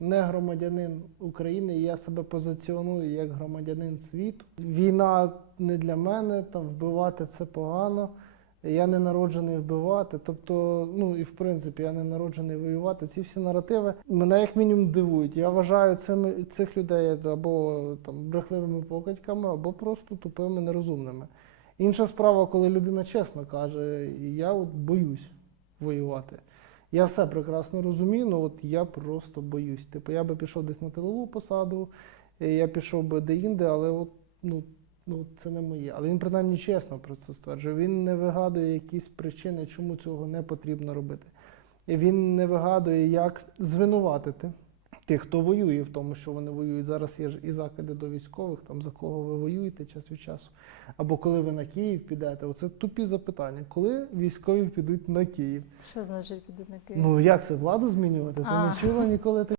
не громадянин України, і я себе позиціоную як громадянин світу. Війна не для мене, там вбивати це погано. Я не народжений вбивати. Тобто, ну і в принципі, я не народжений воювати. Ці всі наративи мене як мінімум дивують. Я вважаю цими цих людей або там брехливими покидьками, або просто тупими нерозумними. Інша справа, коли людина чесно каже, я от боюсь воювати. Я все прекрасно розумію, але от я просто боюсь. Типу, я би пішов десь на тилову посаду, е, я пішов би де-інде, але от, ну, ну, це не моє. Але він принаймні чесно про це стверджує. Він не вигадує якісь причини, чому цього не потрібно робити. Він не вигадує, як звинуватити тих, хто воює в тому, що вони воюють. Зараз є ж і закиди до військових, там за кого ви воюєте час від часу. Або коли ви на Київ підете. Оце тупі запитання. Коли військові підуть на Київ? Що значить підуть на Київ? Ну як це владу змінювати? Ти не чула ніколи